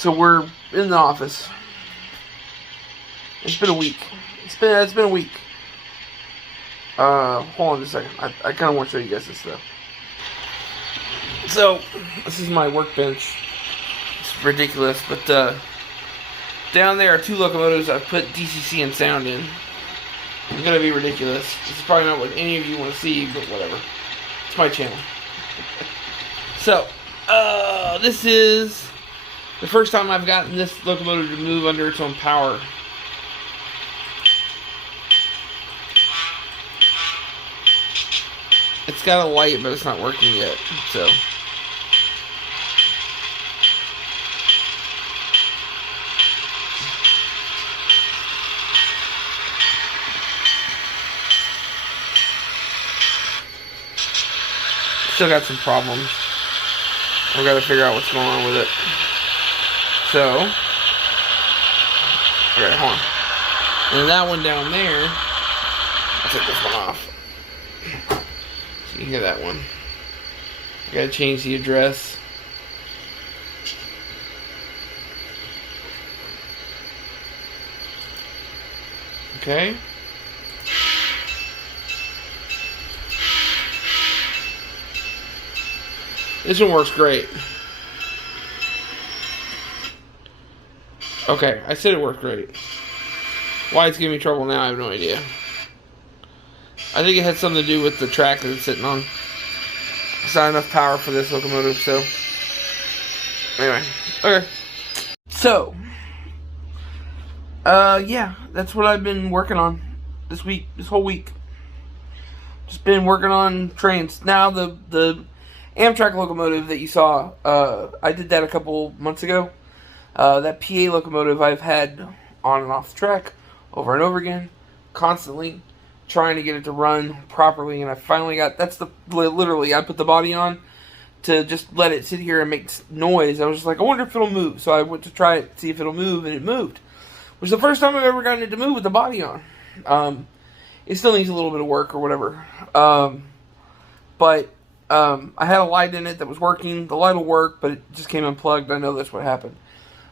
So we're in the office. It's been a week. It's been a week. Hold on just a second. I kind of want to show you guys this though. So this is my workbench. It's ridiculous, but down there are two locomotives I've put DCC and sound in. It's gonna be ridiculous. This is probably not what any of you want to see, but whatever. It's my channel. So, this is the first time I've gotten this locomotive to move under its own power. It's got a light, but it's not working yet, so. Still got some problems. I've got to figure out what's going on with it. So, okay, hold on. And that one down there, I'll take this one off. So you can hear that one. I got to change the address. Okay. This one works great. Okay, I said it worked great. Why it's giving me trouble now, I have no idea. I think it had something to do with the track that it's sitting on. It's not enough power for this locomotive, so. Anyway, okay. So, yeah, that's what I've been working on this week, this whole week. Just been working on trains. Now, the Amtrak locomotive that you saw, I did that a couple months ago. That PA locomotive I've had on and off the track over and over again, constantly trying to get it to run properly, and I finally got, literally, I put the body on to just let it sit here and make noise. I was just like, I wonder if it'll move, so I went to try it, see if it'll move, and it moved. Which is the first time I've ever gotten it to move with the body on. It still needs a little bit of work or whatever. But I had a light in it that was working. The light will work, but it just came unplugged. I know that's what happened.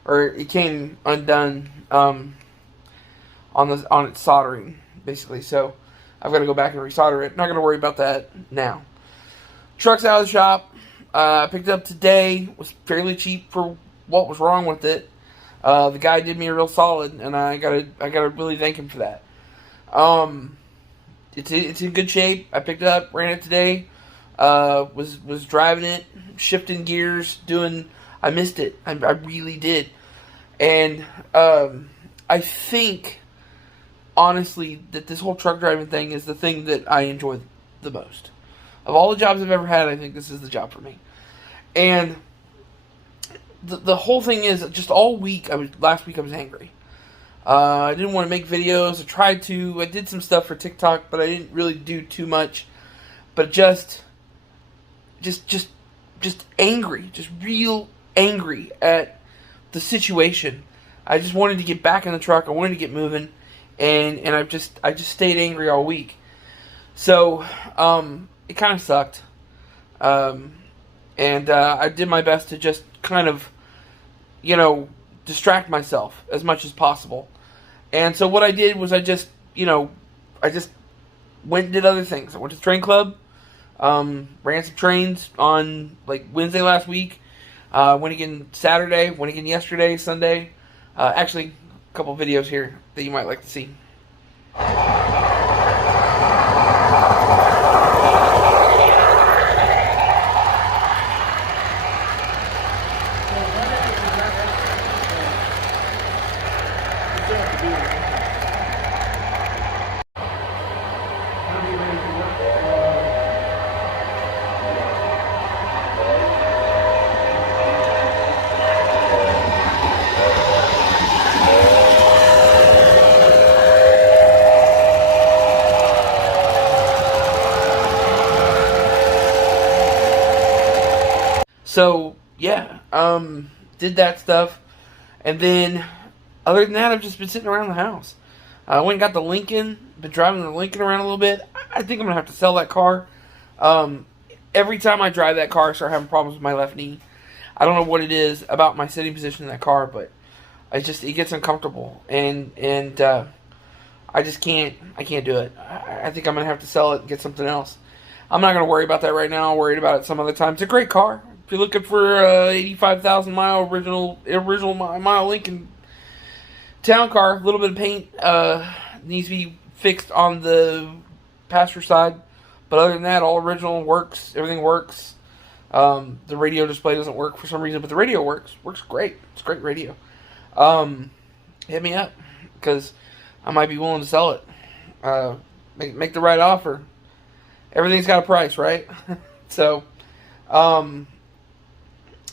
Or it came undone on its soldering, basically. So I've got to go back and resolder it. Not going to worry about that now. Truck's out of the shop. I picked it up today. It was fairly cheap for what was wrong with it. The guy did me a real solid, and I gotta really thank him for that. It's in good shape. I picked it up, ran it today. Was driving it, shifting gears, I missed it. I really did. And I think, honestly, that this whole truck driving thing is the thing that I enjoy the most. Of all the jobs I've ever had, I think this is the job for me. And the whole thing is, just all week, last week I was angry. I didn't want to make videos. I tried to. I did some stuff for TikTok, but I didn't really do too much. But just angry, just real angry at the situation. I just wanted to get back in the truck. I wanted to get moving, and I just stayed angry all week. So it kind of sucked, and I did my best to just kind of, distract myself as much as possible. And so what I did was I just went and did other things. I went to the train club. Ran some trains on Wednesday last week. Went again Saturday. Went again yesterday, Sunday. Actually, a couple videos here that you might like to see. So, yeah, did that stuff, and then, other than that, I've just been sitting around the house. I went and got the Lincoln, been driving the Lincoln around a little bit. I think I'm going to have to sell that car. Every time I drive that car, I start having problems with my left knee. I don't know what it is about my sitting position in that car, but it gets uncomfortable, and I just can't do it. I think I'm gonna have to sell it and get something else. I'm not gonna worry about that right now. I'll worry about it some other time. It's a great car. If you're looking for 85,000 mile original mile Lincoln town car, a little bit of paint needs to be fixed on the passenger side, but other than that, all original, works. Everything works. The radio display doesn't work for some reason, but the radio works great. It's great radio. Hit me up, because I might be willing to sell it. Make the right offer. Everything's got a price, right? So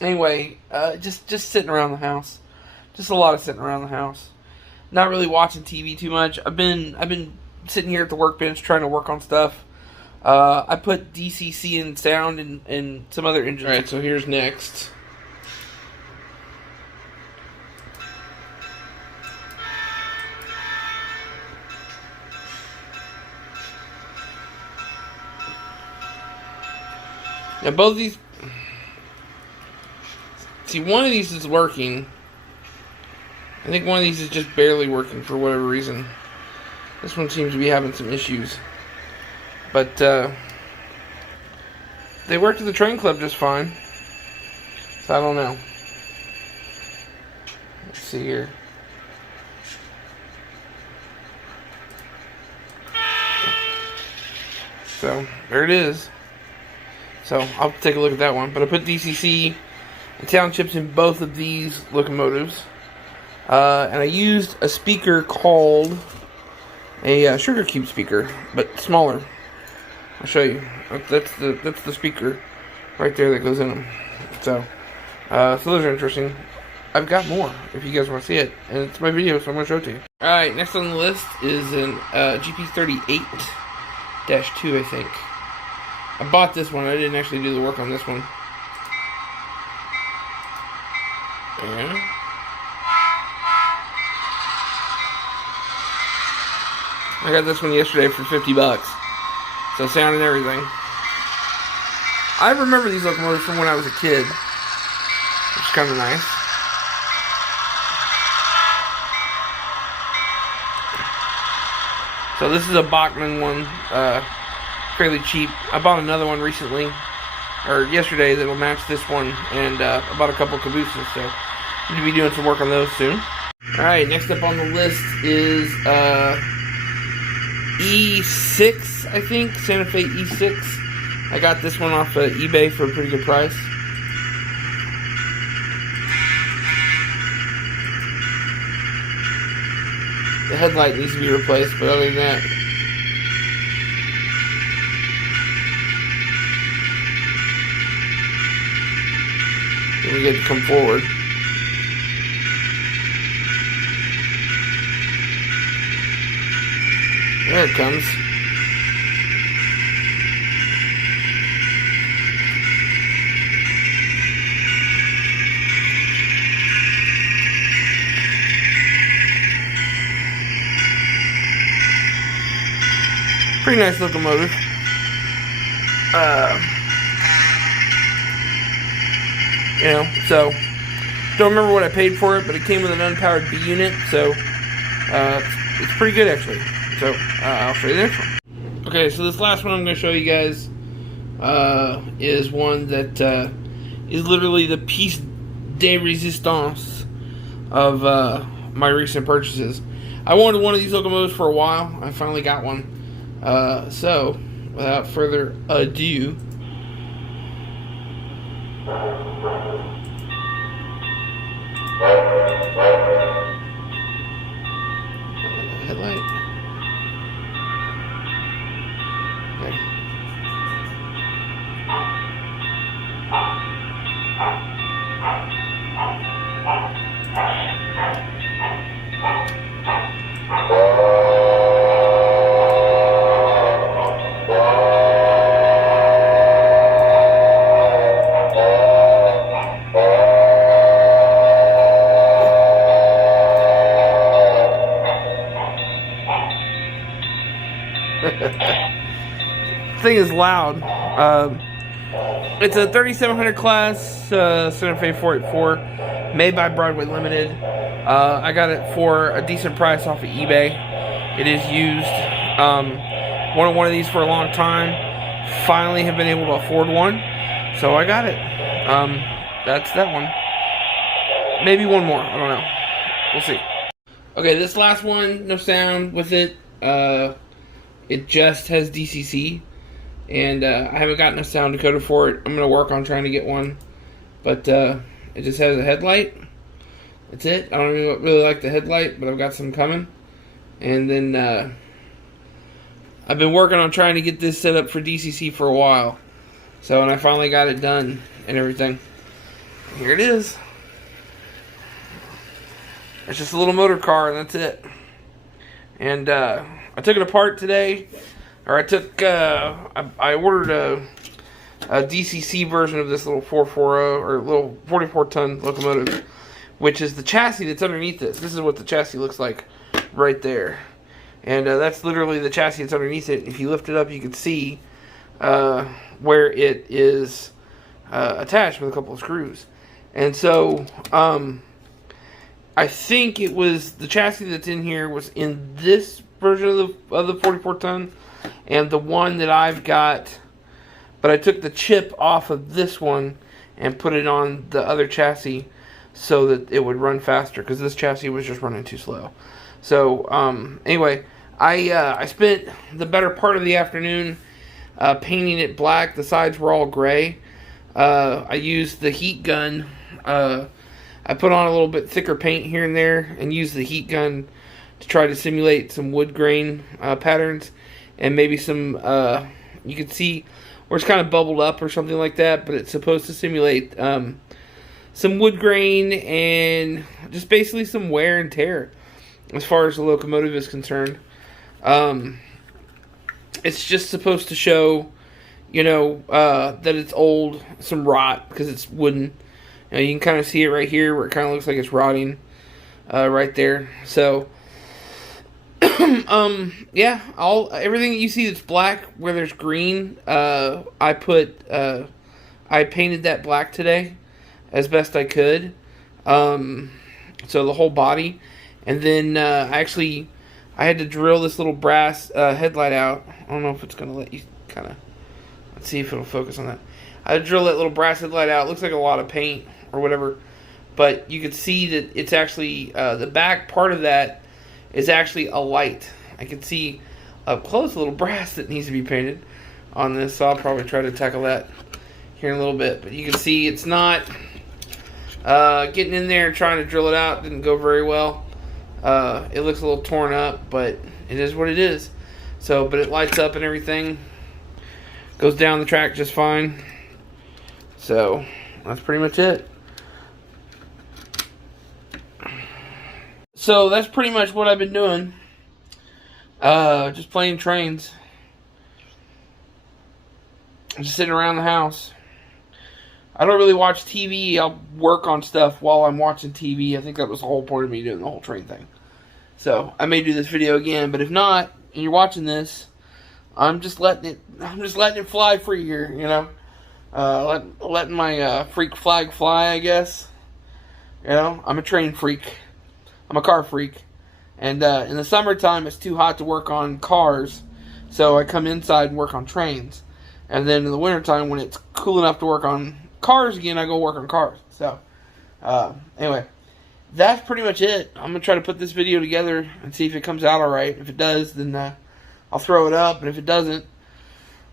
anyway, just sitting around the house. Just a lot of sitting around the house. Not really watching TV too much. I've been sitting here at the workbench trying to work on stuff. I put DCC in sound and some other engines. Alright, so here's next. Now both of these... See, one of these is working. I think one of these is just barely working for whatever reason. This one seems to be having some issues. But, they worked at the train club just fine. So, I don't know. Let's see here. So, there it is. So, I'll take a look at that one. But I put DCC and town chips in both of these locomotives. And I used a speaker called a Sugar Cube speaker, but smaller. I'll show you. That's the speaker right there that goes in them. So those are interesting. I've got more if you guys want to see it, and it's my video, so I'm going to show it to you. Alright, next on the list is an GP38-2, I think. I bought this one. I didn't actually do the work on this one. Yeah. I got this one yesterday for $50. So sound and everything. I remember these locomotives from when I was a kid, which is kind of nice. So this is a Bachmann one, fairly cheap. I bought another one recently, or yesterday, that'll match this one, and I bought a couple cabooses, so I'm going to be doing some work on those soon. Alright, next up on the list is E6, I think, Santa Fe E6. I got this one off of eBay for a pretty good price. The headlight needs to be replaced, but other than that, we get to come forward. There it comes. Pretty nice locomotive. You know, so don't remember what I paid for it, but it came with an unpowered B unit, so it's pretty good actually. So I'll show you the next one. Okay, so this last one I'm going to show you guys is one that is literally the piece de resistance of my recent purchases. I wanted one of these locomotives for a while. I finally got one. So without further ado, headlight. Okay. Thing is loud. It's a 3700 class Santa Fe 484, made by Broadway Limited. I got it for a decent price off of eBay. It is used. Wanted one of these for a long time. Finally have been able to afford one, so I got it. That's that one. Maybe one more. I don't know. We'll see. Okay, this last one, no sound with it. It just has DCC, and I haven't gotten a sound decoder for it. I'm gonna work on trying to get one, but it just has a headlight. That's it. I don't really like the headlight, but I've got some coming. And then I've been working on trying to get this set up for DCC for a while. So, and I finally got it done and everything. Here it is. It's just a little motor car, and that's it. And I took it apart today. Or I ordered a DCC version of this little 440 or little 44-ton locomotive, which is the chassis that's underneath this. This is what the chassis looks like right there. And that's literally the chassis that's underneath it. If you lift it up, you can see where it is attached with a couple of screws. And so, I think it was the chassis that's in here was in this version of the 44-ton, and the one that I've got, but I took the chip off of this one and put it on the other chassis so that it would run faster, because this chassis was just running too slow. So, anyway, I spent the better part of the afternoon painting it black. The sides were all gray. I used the heat gun. I put on a little bit thicker paint here and there and used the heat gun to try to simulate some wood grain patterns, and maybe some, you can see where it's kind of bubbled up or something like that, but it's supposed to simulate some wood grain and just basically some wear and tear as far as the locomotive is concerned. It's just supposed to show, you know, that it's old, some rot, because it's wooden. You know, you can kind of see it right here where it kind of looks like it's rotting right there. So, yeah, everything that you see that's black where there's green, I painted that black today as best I could. So the whole body. And then I had to drill this little brass headlight out. I don't know if it's going to let you kind of, let's see if it'll focus on that. I had to drill that little brass headlight out. It looks like a lot of paint or whatever, but you can see that it's actually, the back part of that is actually a light. I can see up close a little brass that needs to be painted on this, so I'll probably try to tackle that here in a little bit. But you can see it's not, getting in there and trying to drill it out didn't go very well. It looks a little torn up, but it is what it is. So, but it lights up and everything. Goes down the track just fine. So, that's pretty much it. So, that's pretty much what I've been doing. Just playing trains. Just sitting around the house. I don't really watch TV. I'll work on stuff while I'm watching TV. I think that was the whole point of me doing the whole train thing. So, I may do this video again, but if not, and you're watching this, I'm just letting it fly free here, you know. Letting my freak flag fly, I guess. You know, I'm a train freak. I'm a car freak. And in the summertime, it's too hot to work on cars, so I come inside and work on trains. And then in the wintertime, when it's cool enough to work on cars again, I go work on cars. So, anyway, that's pretty much it. I'm going to try to put this video together and see if it comes out alright. If it does, then I'll throw it up. And if it doesn't,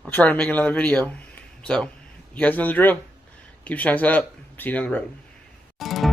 I'll try to make another video. So, you guys know the drill. Keep your shining up. See you down the road.